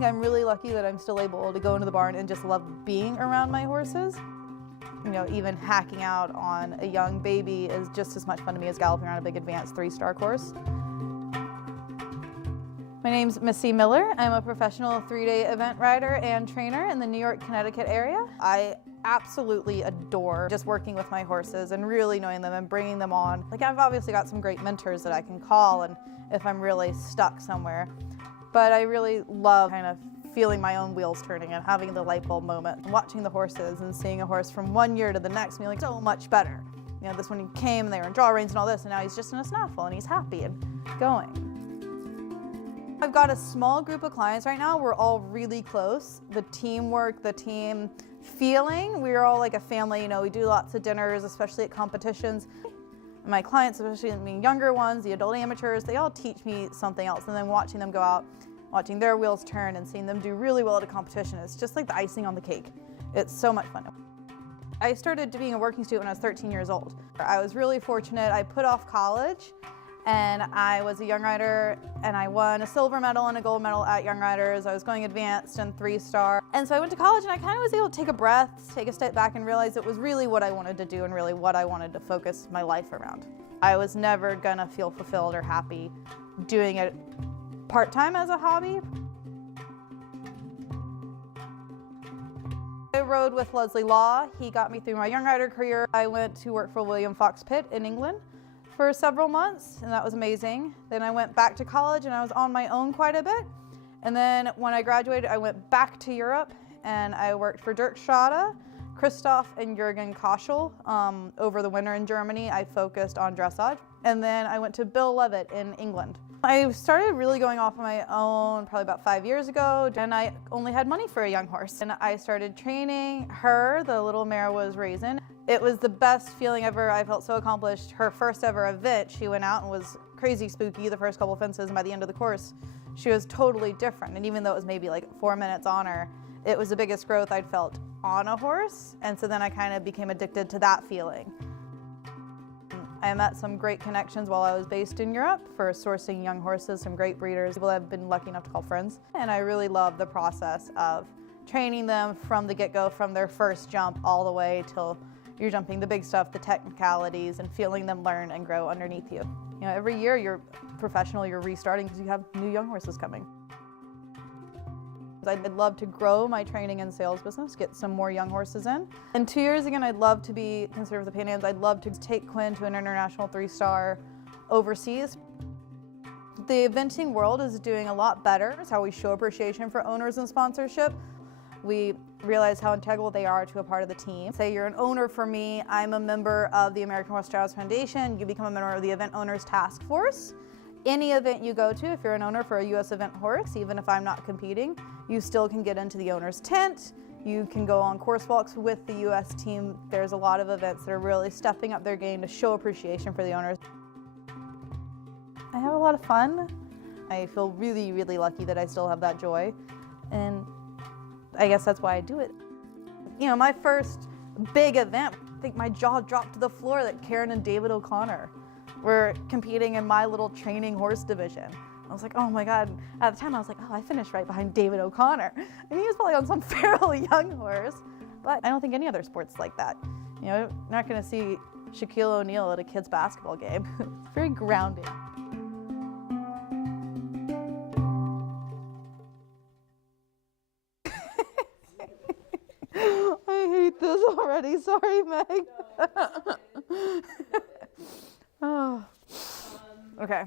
think I'm really lucky that I'm still able to go into the barn and just love being around my horses. You know, even hacking out on a young baby is just as much fun to me as galloping around a big advanced 3-star course. My name's Missy Miller. I'm a professional 3-day event rider and trainer in the New York, Connecticut area. I absolutely adore just working with my horses and really knowing them and bringing them on. Like, I've obviously got some great mentors that I can call and if I'm really stuck somewhere. But I really love kind of feeling my own wheels turning and having the light bulb moment, watching the horses and seeing a horse from one year to the next being like so much better. You know, this one he came and they were in draw reins and all this, and now he's just in a snaffle and he's happy and going. I've got a small group of clients right now. We're all really close. The teamwork, the team feeling, we're all like a family. You know, we do lots of dinners, especially at competitions. My clients, especially the younger ones, the adult amateurs, they all teach me something else. And then watching them go out, watching their wheels turn and seeing them do really well at a competition, it's just like the icing on the cake. It's so much fun. I started being a working student when I was 13 years old. I was really fortunate. I put off college and I was a young rider and I won a silver medal and a gold medal at Young Riders. I was going advanced and 3-star. And so I went to college and I kind of was able to take a breath, take a step back and realize it was really what I wanted to do and really what I wanted to focus my life around. I was never gonna feel fulfilled or happy doing it part-time as a hobby. I rode with Leslie Law. He got me through my young rider career. I went to work for William Fox Pitt in England for several months, and that was amazing. Then I went back to college and I was on my own quite a bit. And then when I graduated, I went back to Europe and I worked for Dirk Schade, Christoph and Jürgen Koschel. Over the winter in Germany, I focused on dressage. And then I went to Bill Levitt in England. I started really going off on my own probably about 5 years ago, and I only had money for a young horse. And I started training her. The little mare was Raisin. It was the best feeling ever. I felt so accomplished. Her first ever event, she went out and was crazy spooky the first couple fences, and by the end of the course, she was totally different. And even though it was maybe like 4 minutes on her, it was the biggest growth I'd felt on a horse. And so then I kind of became addicted to that feeling. I met some great connections while I was based in Europe for sourcing young horses, some great breeders, people I've been lucky enough to call friends. And I really love the process of training them from the get-go, from their first jump all the way till you're jumping the big stuff, the technicalities, and feeling them learn and grow underneath you. You know, every year you're professional, you're restarting because you have new young horses coming. I'd love to grow my training and sales business, get some more young horses in. In 2 years, again, I'd love to be considered for the Pan Ams. I'd love to take Quinn to an international 3-star overseas. The eventing world is doing a lot better. It's how we show appreciation for owners and sponsorship. We realize how integral they are to a part of the team. Say you're an owner for me, I'm a member of the American Horse Strauss Foundation, you become a member of the Event Owners Task Force. Any event you go to, if you're an owner for a U.S. event horse, even if I'm not competing, you still can get into the owner's tent. You can go on course walks with the U.S. team. There's a lot of events that are really stepping up their game to show appreciation for the owners. I have a lot of fun. I feel really, really lucky that I still have that joy. And I guess that's why I do it. You know, my first big event, I think my jaw dropped to the floor that Karen and David O'Connor were competing in my little training horse division. I was like, oh my God. At the time I was like, oh, I finished right behind David O'Connor. And he was probably on some fairly young horse, but I don't think any other sport's like that. You know, you're not gonna see Shaquille O'Neal at a kid's basketball game. It's very grounding. I hate this already, sorry Meg. Oh. Okay.